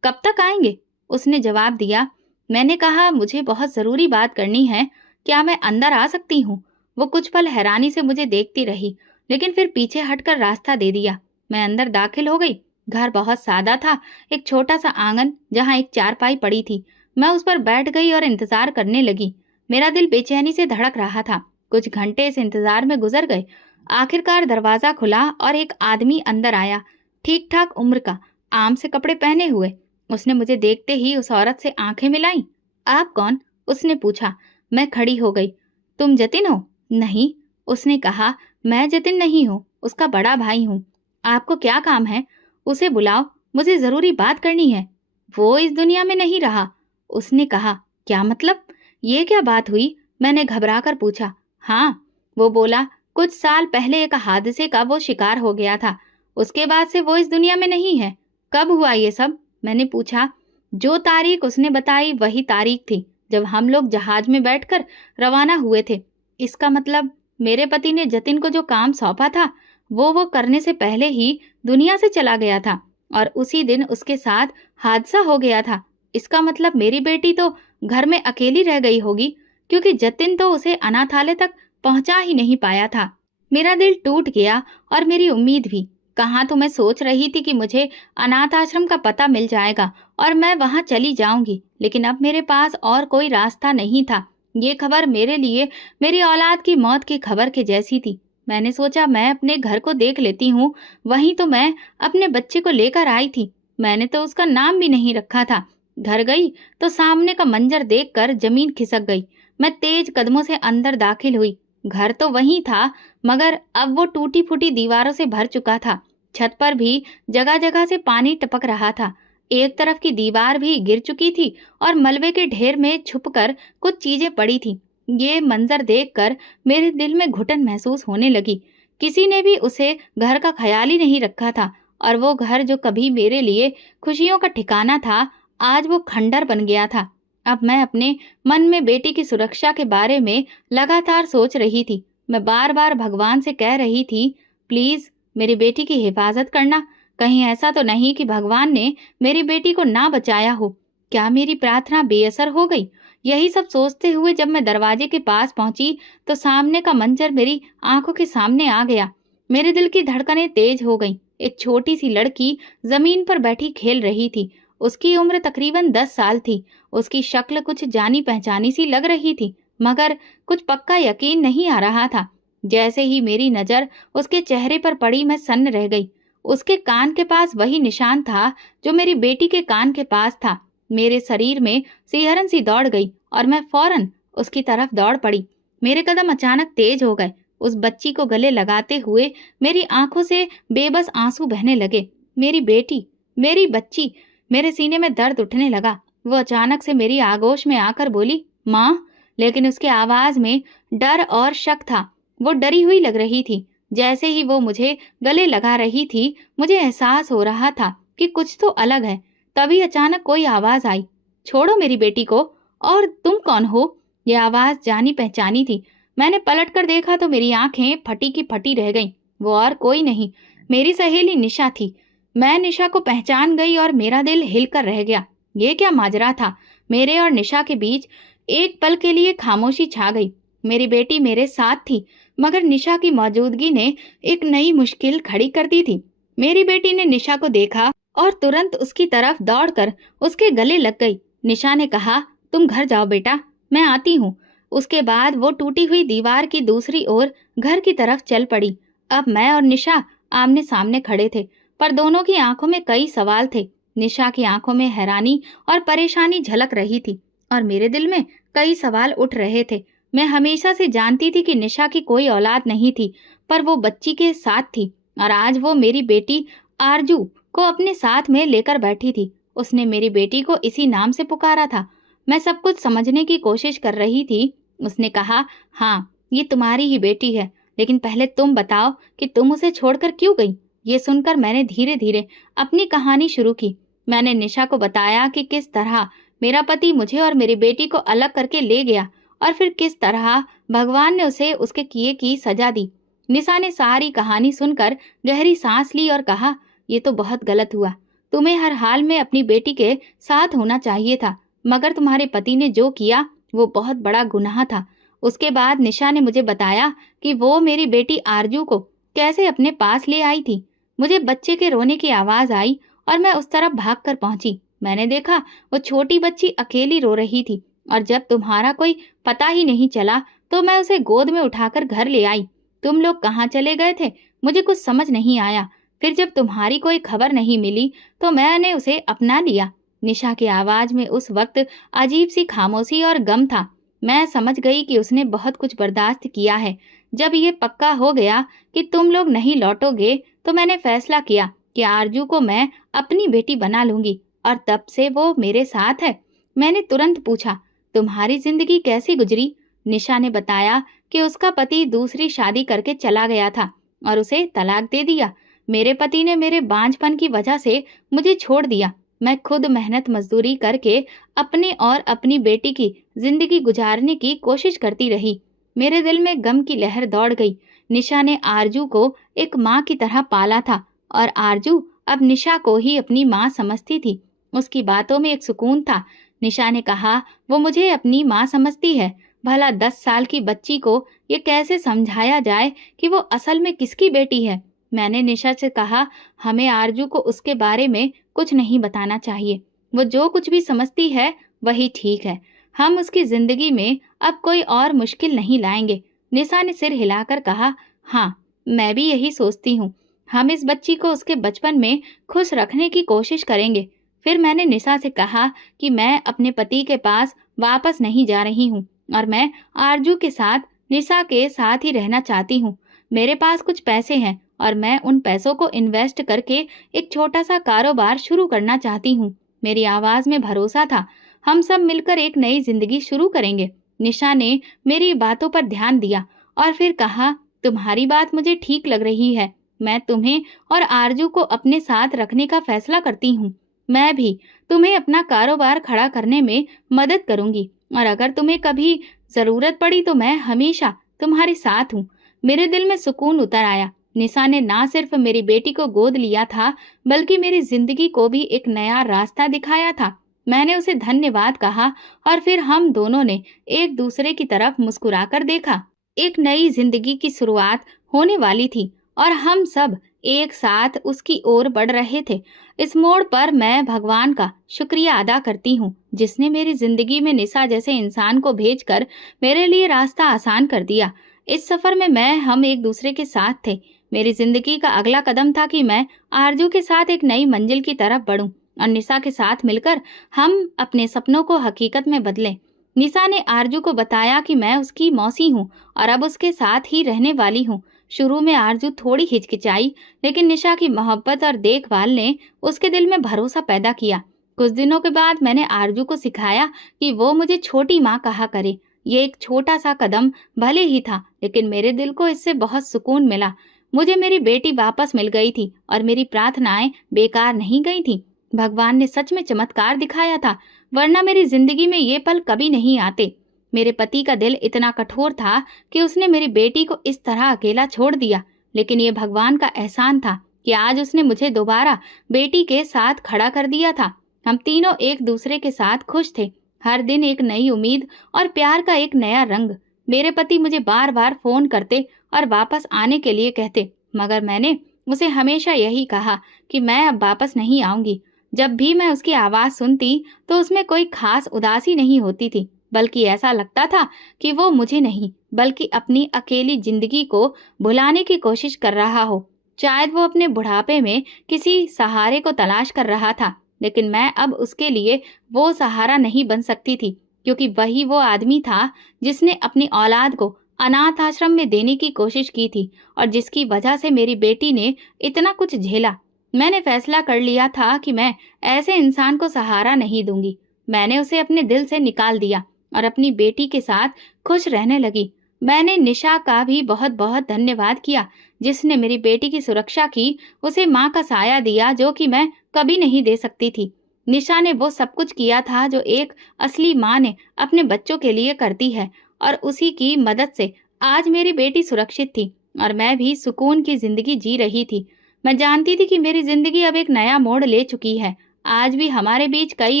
कब तक आएंगे? उसने जवाब दिया। मैंने कहा, मुझे बहुत जरूरी बात करनी है। क्या मैं अंदर आ सकती हूँ? वो कुछ पल हैरानी से मुझे देखती रही, लेकिन फिर पीछे हटकर रास्ता दे दिया। मैं अंदर दाखिल हो गई। घर बहुत सादा था। एक छोटा सा आंगन जहाँ एक चारपाई पड़ी थी। मैं उस पर बैठ गई और इंतजार करने लगी। मेरा दिल बेचैनी से धड़क रहा था। कुछ घंटे इस इंतजार में गुजर गए। आखिरकार दरवाजा खुला और एक आदमी अंदर आया, ठीक ठाक उम्र का, आम से कपड़े पहने हुए। उसने मुझे देखते ही उस औरत से आंखें मिलाई। आप कौन? उसने पूछा। मैं खड़ी हो गई। तुम जतिन हो? नहीं, उसने कहा। मैं जतिन नहीं हूँ, उसका बड़ा भाई हूँ। आपको क्या काम है? उसे बुलाओ, मुझे जरूरी बात करनी है। वो इस दुनिया में नहीं रहा, उसने कहा। क्या मतलब? ये क्या बात हुई? मैंने घबरा कर पूछा। हाँ, वो बोला, कुछ साल पहले एक हादसे का वो शिकार हो गया था। उसके बाद से वो इस दुनिया में नहीं है। कब हुआ ये सब? मैंने पूछा। जो तारीख उसने बताई वही तारीख थी जब हम लोग जहाज में बैठकर रवाना हुए थे। इसका मतलब मेरे पति ने जतिन को जो काम सौंपा था वो करने से पहले ही दुनिया से चला गया था और उसी दिन उसके साथ हादसा हो गया था। इसका मतलब मेरी बेटी तो घर में अकेली रह गई होगी, क्योंकि जतिन तो उसे अनाथालय तक पहुंचा ही नहीं पाया था। मेरा दिल टूट गया और मेरी उम्मीद भी। कहाँ तो मैं सोच रही थी कि मुझे अनाथ आश्रम का पता मिल जाएगा और मैं वहां चली जाऊंगी, लेकिन अब मेरे पास और कोई रास्ता नहीं था। ये खबर मेरे लिए मेरी औलाद की मौत की खबर के जैसी थी। मैंने सोचा मैं अपने घर को देख लेती हूँ। वहीं तो मैं अपने बच्चे को लेकर आई थी। मैंने तो उसका नाम भी नहीं रखा था। घर गई तो सामने का मंजर देखकर जमीन खिसक गई। मैं तेज कदमों से अंदर दाखिल हुई। घर तो वहीं था, मगर अब वो टूटी-फूटी दीवारों से भर चुका था। छत पर भी जगह-जगह से पानी टपक रहा था। एक तरफ की दीवार भी गिर चुकी थी और मलबे के ढेर में छुपकर कुछ चीजें पड़ी थीं। ये मंजर देखकर मेरे दिल में घुटन महसूस होने लगी। किसी ने भी उसे घर का ख्याल ही नहीं रखा था और वो घर जो कभी मेरे लिए खुशियों का ठिकाना था, आज वो खंडर बन गया था। अब मैं अपने मन में बेटी की सुरक्षा के बारे में लगातार सोच रही थी। मैं बार-बार भगवान से कह रही थी, प्लीज मेरी बेटी की हिफाजत करना। कहीं ऐसा तो नहीं कि भगवान ने मेरी बेटी को ना बचाया हो। क्या मेरी प्रार्थना बेअसर हो गई? यही सब सोचते हुए जब मैं दरवाजे के पास पहुंची तो सामने का मंजर मेरी आंखों के सामने आ गया। मेरे दिल की धड़कनें तेज हो गईं। एक छोटी सी लड़की जमीन पर बैठी खेल रही थी। उसकी उम्र तकरीबन 10 साल थी। उसकी शक्ल कुछ जानी पहचानी सी लग रही थी, मगर कुछ पक्का यकीन नहीं आ रहा था। जैसे ही मेरी नजर उसके चेहरे पर पड़ी, मैं सन्न रह गई। उसके कान के पास वही निशान था जो मेरी बेटी के कान के पास था। मेरे शरीर में सिहरन सी दौड़ गई और मैं फौरन उसकी तरफ दौड़ पड़ी। मेरे कदम अचानक तेज हो गए। उस बच्ची को गले लगाते हुए मेरी आंखों से बेबस आंसू बहने लगे। मेरी बेटी, मेरी बच्ची। मेरे सीने में दर्द उठने लगा। वो अचानक से मेरी आगोश में आकर बोली, माँ। लेकिन उसके आवाज में डर और शक था। वो डरी हुई लग रही थी। जैसे ही वो मुझे गले लगा रही थी, मुझे एहसास हो रहा था कि कुछ तो अलग है। तभी अचानक कोई आवाज आई, छोड़ो मेरी बेटी को। और तुम कौन हो? ये आवाज जानी पहचानी थी। मैंने पलट कर देखा तो मेरी आंखें फटी की फटी रह गईं। वो और कोई नहीं, मेरी सहेली निशा थी। मैं निशा को पहचान गई और मेरा दिल हिलकर रह गया। ये क्या माजरा था? मेरे और निशा के बीच एक पल के लिए खामोशी छा गई। मेरी बेटी मेरे साथ थी, मगर निशा की मौजूदगी ने एक नई मुश्किल खड़ी कर दी थी। मेरी बेटी ने निशा को देखा और तुरंत उसकी तरफ दौड़कर उसके गले लग गई। निशा ने कहा, तुम घर जाओ बेटा, मैं आती हूँ। उसके बाद वो टूटी हुई दीवार की दूसरी ओर घर की तरफ चल पड़ी। अब मैं और निशा आमने सामने खड़े थे, पर दोनों की आंखों में कई सवाल थे। निशा की आंखों में हैरानी और परेशानी झलक रही थी और मेरे दिल में कई सवाल उठ रहे थे। मैं हमेशा से जानती थी कि निशा की कोई औलाद नहीं थी, पर वो बच्ची के साथ थी और आज वो मेरी बेटी आरजू को अपने साथ में लेकर बैठी थी। उसने मेरी बेटी को इसी नाम से पुकारा था। मैं सब कुछ समझने की कोशिश कर रही थी। उसने कहा, हाँ, ये तुम्हारी ही बेटी है, लेकिन पहले तुम बताओ कि तुम उसे छोड़कर क्यों गई। ये सुनकर मैंने धीरे धीरे अपनी कहानी शुरू की। मैंने निशा को बताया कि किस तरह मेरा पति मुझे और मेरी बेटी को अलग करके ले गया और फिर किस तरह भगवान ने उसे उसके किए की सजा दी। निशा ने सारी कहानी सुनकर गहरी सांस ली और कहा, ये तो बहुत गलत हुआ। तुम्हें हर हाल में अपनी बेटी के साथ होना चाहिए था, मगर तुम्हारे पति ने जो किया वो बहुत बड़ा गुनाह था। उसके बाद निशा ने मुझे बताया कि वो मेरी बेटी आरजू को कैसे अपने पास ले आई थी। मुझे बच्चे के रोने की आवाज आई और मैं उस तरफ भागकर पहुंची। मैंने देखा वो छोटी बच्ची अकेली रो रही थी और जब तुम्हारा कोई पता ही नहीं चला तो मैं उसे गोद में उठाकर घर ले आई। तुम लोग कहाँ चले गए थे, मुझे कुछ समझ नहीं आया। फिर जब तुम्हारी कोई खबर नहीं मिली तो मैंने उसे अपना लिया। निशा की आवाज में उस वक्त अजीब सी खामोशी और गम था। मैं समझ गई कि उसने बहुत कुछ बर्दाश्त किया है। जब ये पक्का हो गया कि तुम लोग नहीं लौटोगे तो मैंने फैसला किया कि आरजू को मैं अपनी बेटी बना लूंगी और तब से वो मेरे साथ है। मैंने तुरंत पूछा, तुम्हारी जिंदगी कैसी गुजरी? निशा ने बताया कि उसका पति दूसरी शादी करके चला गया था और उसे तलाक दे दिया। मेरे पति ने मेरे बांझपन की वजह से मुझे छोड़ दिया। मैं खुद मेहनत मजदूरी करके अपने और अपनी बेटी की जिंदगी गुजारने की कोशिश करती रही। मेरे दिल में गम की लहर दौड़ गई। निशा ने आरजू को एक माँ की तरह पाला था और आरजू अब निशा को ही अपनी माँ समझती थी। उसकी बातों में एक सुकून था। निशा ने कहा, वो मुझे अपनी माँ समझती है। भला 10 साल की बच्ची को ये कैसे समझाया जाए कि वो असल में किसकी बेटी है? मैंने निशा से कहा, हमें आरजू को उसके बारे में कुछ नहीं बताना चाहिए। वो जो कुछ भी समझती है वही ठीक है। हम उसकी जिंदगी में अब कोई और मुश्किल नहीं लाएंगे। निशा ने सिर हिलाकर कहा, हाँ, मैं भी यही सोचती हूँ। हम इस बच्ची को उसके बचपन में खुश रखने की कोशिश करेंगे। फिर मैंने निशा से कहा कि मैं अपने पति के पास वापस नहीं जा रही हूँ और मैं आरजू के साथ निशा के साथ ही रहना चाहती हूँ। मेरे पास कुछ पैसे हैं और मैं उन पैसों को इन्वेस्ट करके एक छोटा सा कारोबार शुरू करना चाहती हूँ। मेरी आवाज में भरोसा था। हम सब मिलकर एक नई जिंदगी शुरू करेंगे। निशा ने मेरी बातों पर ध्यान दिया और फिर कहा, तुम्हारी बात मुझे ठीक लग रही है। मैं तुम्हें और आरजू को अपने साथ रखने का फैसला करती हूँ। मैं भी तुम्हें अपना कारोबार खड़ा करने में मदद करूंगी और अगर तुम्हें कभी जरूरत पड़ी तो मैं हमेशा तुम्हारे साथ हूँ। मेरे दिल में सुकून उतर आया। निशा ने ना सिर्फ मेरी बेटी को गोद लिया था, बल्कि मेरी जिंदगी को भी एक नया रास्ता दिखाया था। मैंने उसे धन्यवाद कहा और फिर हम दोनों ने एक दूसरे की तरफ मुस्कुराकर देखा। एक नई जिंदगी की शुरुआत होने वाली थी और हम सब एक साथ उसकी ओर बढ़ रहे थे। इस मोड़ पर मैं भगवान का शुक्रिया अदा करती हूँ, जिसने मेरी जिंदगी में निशा जैसे इंसान को भेजकर मेरे लिए रास्ता आसान कर दिया। इस सफर में हम एक दूसरे के साथ थे। मेरी जिंदगी का अगला कदम था कि मैं आरजू के साथ एक नई मंजिल की तरफ बढ़ूं और निशा के साथ मिलकर हम अपने सपनों को हकीकत में बदलें। निशा ने आरजू को बताया कि मैं उसकी मौसी हूँ और अब उसके साथ ही रहने वाली हूँ। शुरू में आरजू थोड़ी हिचकिचाई, लेकिन निशा की मोहब्बत और देखभाल ने उसके दिल में भरोसा पैदा किया। कुछ दिनों के बाद मैंने आरजू को सिखाया कि वो मुझे छोटी माँ कहा करे। ये एक छोटा सा कदम भले ही था, लेकिन मेरे दिल को इससे बहुत सुकून मिला। मुझे मेरी बेटी वापस मिल गई थी और मेरी प्रार्थनाएं बेकार नहीं गई थी। भगवान ने सच में चमत्कार दिखाया था, वरना मेरी जिंदगी में ये पल कभी नहीं आते। मेरे पति का दिल इतना कठोर था कि उसने मेरी बेटी को इस तरह अकेला छोड़ दिया, लेकिन ये भगवान का एहसान था कि आज उसने मुझे दोबारा बेटी के साथ खड़ा कर दिया था। हम तीनों एक दूसरे के साथ खुश थे। हर दिन एक नई उम्मीद और प्यार का एक नया रंग। मेरे पति मुझे बार बार फोन करते और वापस आने के लिए कहते, मगर मैंने उसे हमेशा यही कहा कि मैं अब वापस नहीं आऊंगी। जब भी मैं उसकी आवाज सुनती तो उसमें कोई खास उदासी नहीं होती थी, बल्कि ऐसा लगता था कि वो मुझे नहीं बल्कि अपनी अकेली जिंदगी को भुलाने की कोशिश कर रहा हो। शायद वो अपने बुढ़ापे में किसी सहारे को तलाश कर रहा था, लेकिन मैं अब उसके लिए वो सहारा नहीं बन सकती थी, क्योंकि वही वो आदमी था जिसने अपनी औलाद को अनाथ आश्रम में देने की कोशिश की थी और जिसकी वजह से मेरी बेटी ने इतना कुछ झेला। मैंने फैसला कर लिया था कि मैं ऐसे इंसान को सहारा नहीं दूंगी। मैंने उसे अपने दिल से निकाल दिया और अपनी बेटी के साथ खुश रहने लगी। मैंने निशा का भी बहुत बहुत धन्यवाद किया, जिसने मेरी बेटी की सुरक्षा की, उसे माँ का साया दिया जो कि मैं कभी नहीं दे सकती थी। निशा ने वो सब कुछ किया था जो एक असली माँ ने अपने बच्चों के लिए करती है और उसी की मदद से आज मेरी बेटी सुरक्षित थी और मैं भी सुकून की जिंदगी जी रही थी। मैं जानती थी कि मेरी जिंदगी अब एक नया मोड़ ले चुकी है। आज भी हमारे बीच कई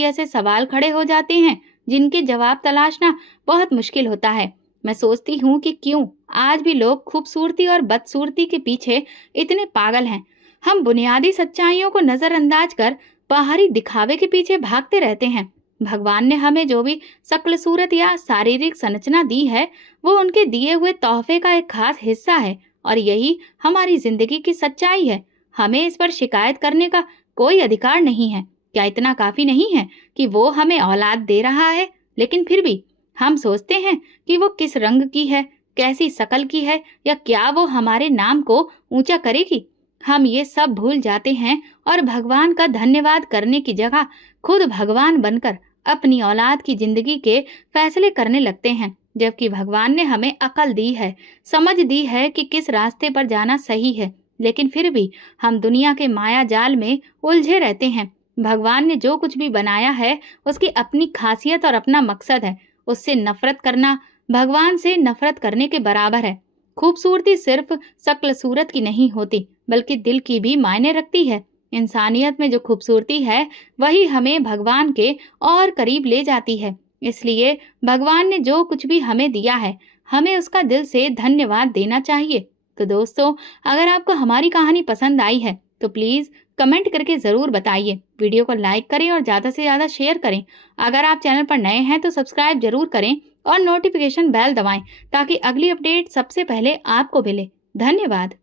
ऐसे सवाल खड़े हो जाते हैं जिनके जवाब तलाशना बहुत मुश्किल होता है। मैं सोचती हूँ कि क्यों आज भी लोग खूबसूरती और बदसूरती के पीछे इतने पागल हैं। हम बुनियादी सच्चाइयों को नजरअंदाज कर बाहरी दिखावे के पीछे भागते रहते हैं। भगवान ने हमें जो भी शक्ल सूरत या शारीरिक संरचना दी है, वो उनके दिए हुए तोहफे का एक खास हिस्सा है और यही हमारी जिंदगी की सच्चाई है। हमें इस पर शिकायत करने का कोई अधिकार नहीं है। क्या इतना काफी नहीं है कि वो हमें औलाद दे रहा है, लेकिन फिर भी हम सोचते हैं कि वो किस रंग की है, कैसी शक्ल की है या क्या वो हमारे नाम को ऊंचा करेगी। हम ये सब भूल जाते हैं और भगवान का धन्यवाद करने की जगह खुद भगवान बनकर अपनी औलाद की जिंदगी के फैसले करने लगते हैं, जबकि भगवान ने हमें अकल दी है, समझ दी है कि किस रास्ते पर जाना सही है, लेकिन फिर भी हम दुनिया के माया जाल में उलझे रहते हैं। भगवान ने जो कुछ भी बनाया है उसकी अपनी खासियत और अपना मकसद है। उससे नफरत करना भगवान से नफरत करने के बराबर है। खूबसूरती सिर्फ शक्ल सूरत की नहीं होती, बल्कि दिल की भी मायने रखती है। इंसानियत में जो खूबसूरती है वही हमें भगवान के और करीब ले जाती है। इसलिए भगवान ने जो कुछ भी हमें दिया है, हमें उसका दिल से धन्यवाद देना चाहिए। तो दोस्तों, अगर आपको हमारी कहानी पसंद आई है तो प्लीज़ कमेंट करके ज़रूर बताइए। वीडियो को लाइक करें और ज़्यादा से ज़्यादा शेयर करें। अगर आप चैनल पर नए हैं तो सब्सक्राइब जरूर करें और नोटिफिकेशन बेल दबाएं ताकि अगली अपडेट सबसे पहले आपको मिले। धन्यवाद।